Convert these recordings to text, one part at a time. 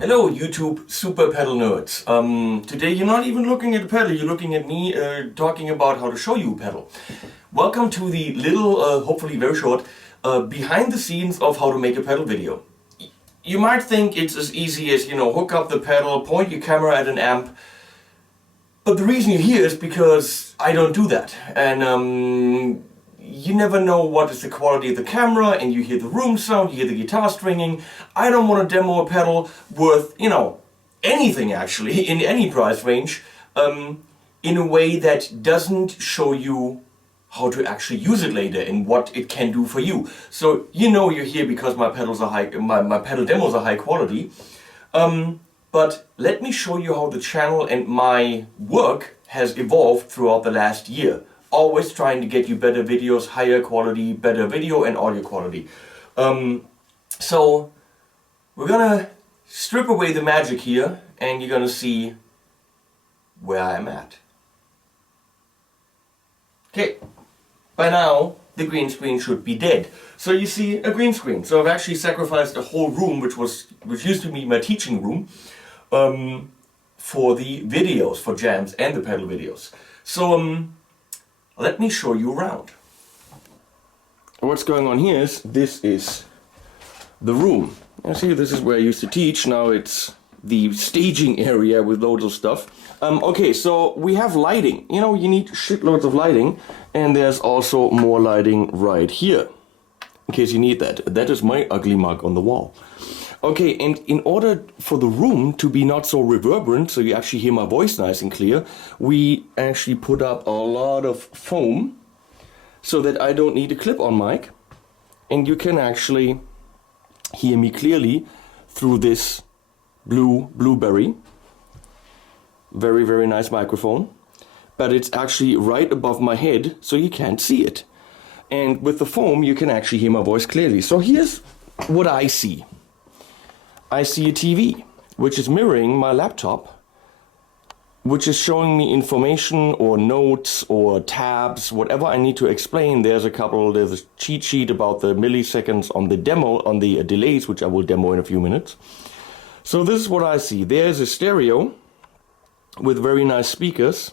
Hello YouTube super pedal nerds. Today you're not even looking at a pedal, you're looking at me talking about how to show you a pedal. Welcome to the little, hopefully very short, behind the scenes of how to make a pedal video. You might think it's as easy as, hook up the pedal, point your camera at an amp. But the reason you're here is because I don't do that. And you never know what is the quality of the camera, and you hear the room sound, you hear the guitar stringing. I don't want to demo a pedal worth, anything actually, in any price range, in a way that doesn't show you how to actually use it later and what it can do for you. So you're here because my pedals are my pedal demos are high quality. But let me show you how the channel and my work has evolved throughout the last year. Always trying to get you better videos, higher quality, better video and audio quality. So we're gonna strip away the magic here and you're gonna see where I'm at. Okay, by now the green screen should be dead. So you see a green screen. So I've actually sacrificed a whole room which used to be my teaching room for the videos, for jams and the pedal videos. So let me show you around. What's going on here is, this is the room. You see, this is where I used to teach. Now it's the staging area with loads of stuff. Okay, so we have lighting. You need shitloads of lighting. And there's also more lighting right here, in case you need that. That is my ugly mug on the wall. Okay, and in order for the room to be not so reverberant, so you actually hear my voice nice and clear, we actually put up a lot of foam so that I don't need a clip-on mic. And you can actually hear me clearly through this blueberry. Very, very nice microphone. But it's actually right above my head, so you can't see it. And with the foam, you can actually hear my voice clearly. So here's what I see. I see a TV, which is mirroring my laptop, which is showing me information or notes or tabs, whatever I need to explain. There's a cheat sheet about the milliseconds on the demo, on the delays, which I will demo in a few minutes. So this is what I see. There's a stereo with very nice speakers,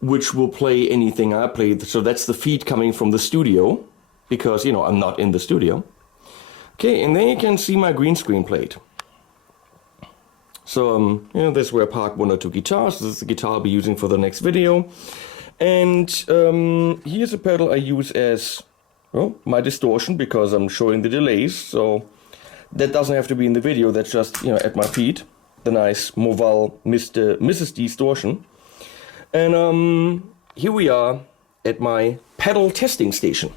which will play anything I play. So that's the feed coming from the studio, because, I'm not in the studio. Okay, and then you can see my green screen plate. So, this is where I park one or two guitars. This is the guitar I'll be using for the next video. And here's a pedal I use as, my distortion, because I'm showing the delays. So that doesn't have to be in the video. That's just, at my feet. The nice Moval Mrs. Distortion. And here we are at my pedal testing station.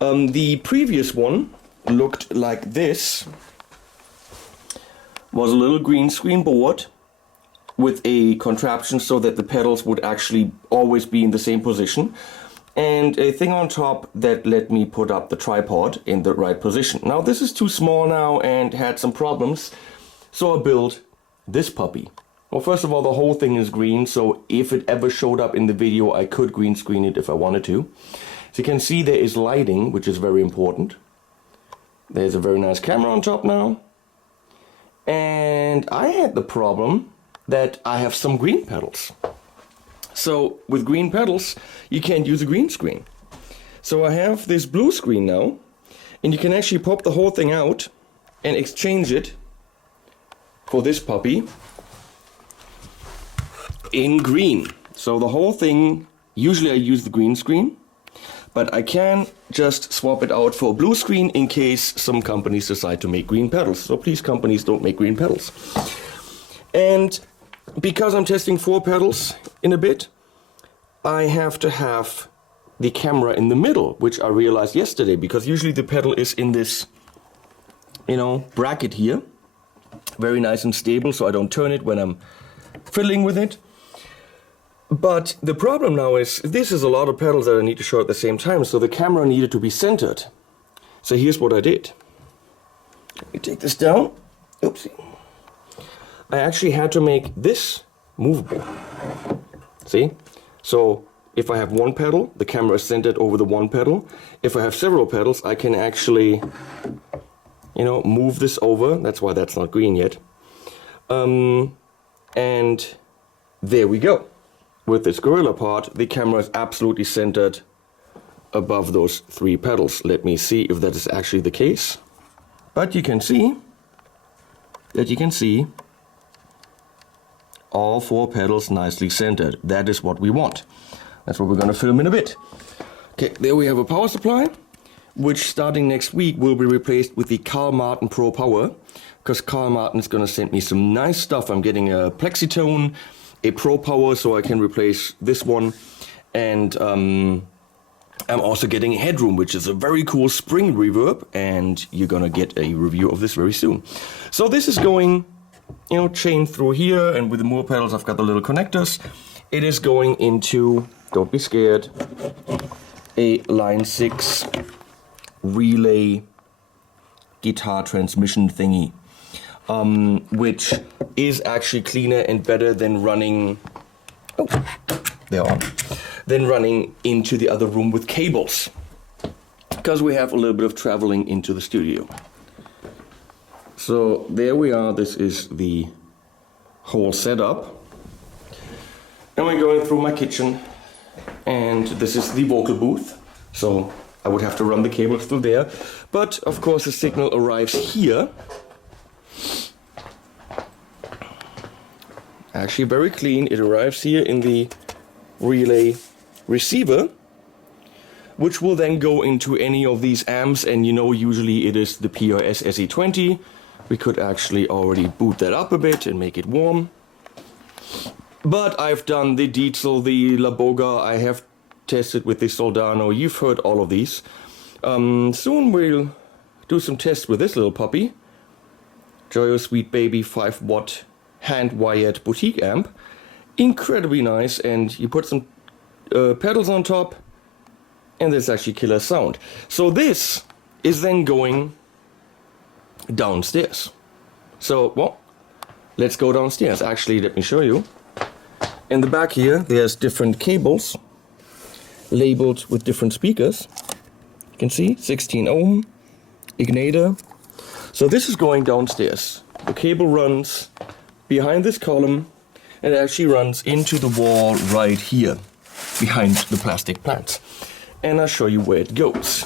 The previous one looked like this. Was a little green screen board with a contraption so that the pedals would actually always be in the same position, and a thing on top that let me put up the tripod in the right position. Now this is too small now and had some problems, so I built this puppy. Well, first of all, the whole thing is green, so if it ever showed up in the video, I could green screen it if I wanted to. So you can see there is lighting, which is very important. There's a very nice camera on top now. And I had the problem that I have some green pedals. So with green pedals, you can't use a green screen. So I have this blue screen now, and you can actually pop the whole thing out and exchange it for this puppy in green. So the whole thing, usually I use the green screen, but I can just swap it out for a blue screen in case some companies decide to make green pedals. So please, companies, don't make green pedals. And because I'm testing 4 pedals in a bit, I have to have the camera in the middle, which I realized yesterday, because usually the pedal is in this, bracket here. Very nice and stable, so I don't turn it when I'm fiddling with it. But the problem now is, this is a lot of pedals that I need to show at the same time, so the camera needed to be centered. So here's what I did. Let me take this down. Oopsie. I actually had to make this movable. See? So if I have one pedal, the camera is centered over the one pedal. If I have several pedals, I can actually, move this over. That's why that's not green yet. And there we go. With this gorilla part, the camera is absolutely centered above those 3 pedals. Let me see if that is actually the case. But you can see all 4 pedals nicely centered. That is what we want. That's what we're going to film in a bit. Okay, there we have a power supply, which starting next week will be replaced with the Carl Martin Pro Power, because Carl Martin is going to send me some nice stuff. I'm getting a Plexitone, a Pro Power, so I can replace this one, and I'm also getting a Headroom, which is a very cool spring reverb, and you're gonna get a review of this very soon. So this is going, you know, chained through here, and with the more pedals I've got the little connectors. It is going into, don't be scared, a Line 6 relay guitar transmission thingy, which is actually cleaner and better than running, oh, they're on, than running into the other room with cables, because we have a little bit of traveling into the studio. So there we are, this is the whole setup. And we're going through my kitchen, and this is the vocal booth. So I would have to run the cables through there, but of course the signal arrives here. Actually very clean, it arrives here in the relay receiver, which will then go into any of these amps, and you know, usually it is the PRS SE20. We could actually already boot that up a bit and make it warm. But I've done the Dietzel, the La Boga, I have tested with the Soldano, you've heard all of these. Soon we'll do some tests with this little puppy. Joyo Sweet Baby 5-watt hand-wired boutique amp. Incredibly nice, and you put some pedals on top, and there's actually killer sound. So this is then going downstairs. So, well, let's go downstairs. Actually, let me show you. In the back here, there's different cables labeled with different speakers. You can see 16 ohm, igniter. So this is going downstairs. The cable runs behind this column, and it actually runs into the wall right here, behind the plastic plants. And I'll show you where it goes.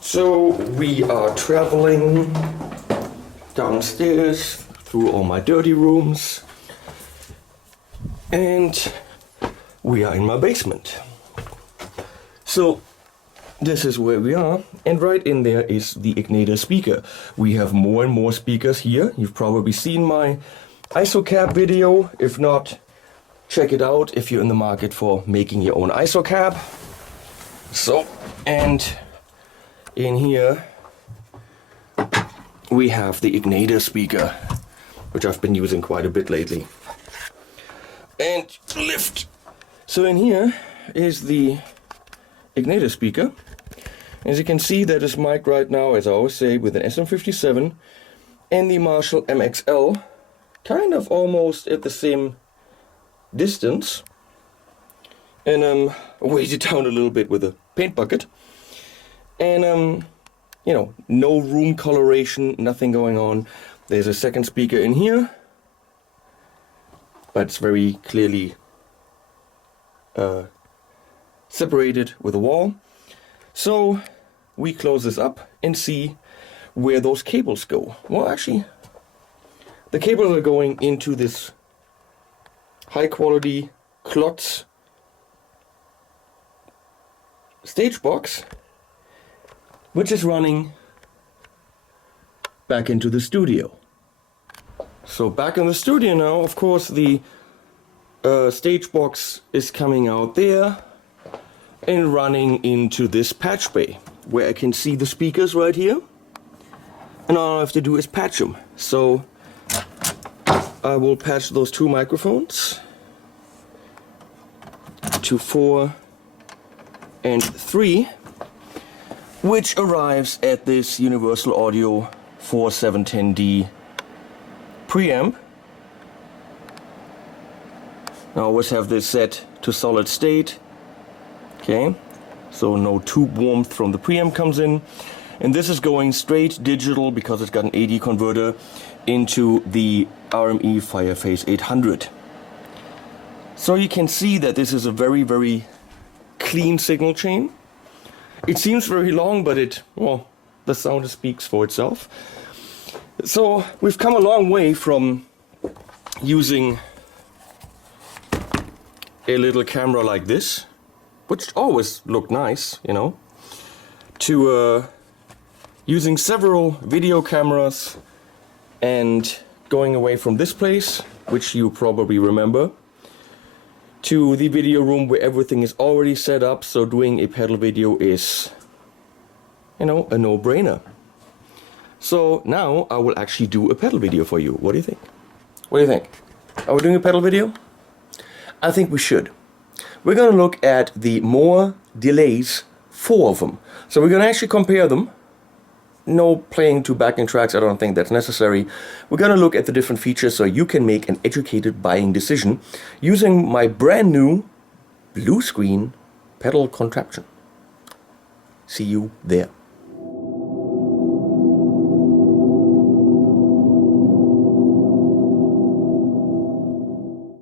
So we are traveling downstairs through all my dirty rooms, and we are in my basement. So this is where we are, and right in there is the igniter speaker. We have more and more speakers here. You've probably seen my ISO cab video. If not, check it out if you're in the market for making your own ISO cab. So, and in here we have the igniter speaker, which I've been using quite a bit lately. And lift. So in here is the igniter speaker. As you can see, that is mic'd right now, as I always say, with an SM57 and the Marshall MXL, kind of almost at the same distance, and weighted it down a little bit with a paint bucket, and you know, no room coloration, nothing going on. There's a second speaker in here, but it's very clearly separated with a wall. So we close this up and see where those cables go. Well, actually, the cables are going into this high quality Klotz stage box, which is running back into the studio. So back in the studio now, of course, the stage box is coming out there and running into this patch bay, where I can see the speakers right here, and all I have to do is patch them. So I will patch those 2 microphones to 4 and 3, which arrives at this Universal Audio 4710D preamp. I always have this set to solid state. Okay, so no tube warmth from the preamp comes in. and this is going straight digital because it's got an AD converter into the RME Fireface 800. So you can see that this is a very, very clean signal chain. It seems very long, but the sound speaks for itself. So we've come a long way from using a little camera like this, which always looked nice, you know, to using several video cameras and going away from this place, which you probably remember, to the video room where everything is already set up, so doing a pedal video is, you know, a no-brainer. So now I will actually do a pedal video for you. What do you think? What do you think? Are we doing a pedal video? I think we should. We're going to look at the more delays, 4 of them. So we're going to actually compare them. No playing two backing tracks, I don't think that's necessary. We're going to look at the different features so you can make an educated buying decision using my brand new blue screen pedal contraption. See you there.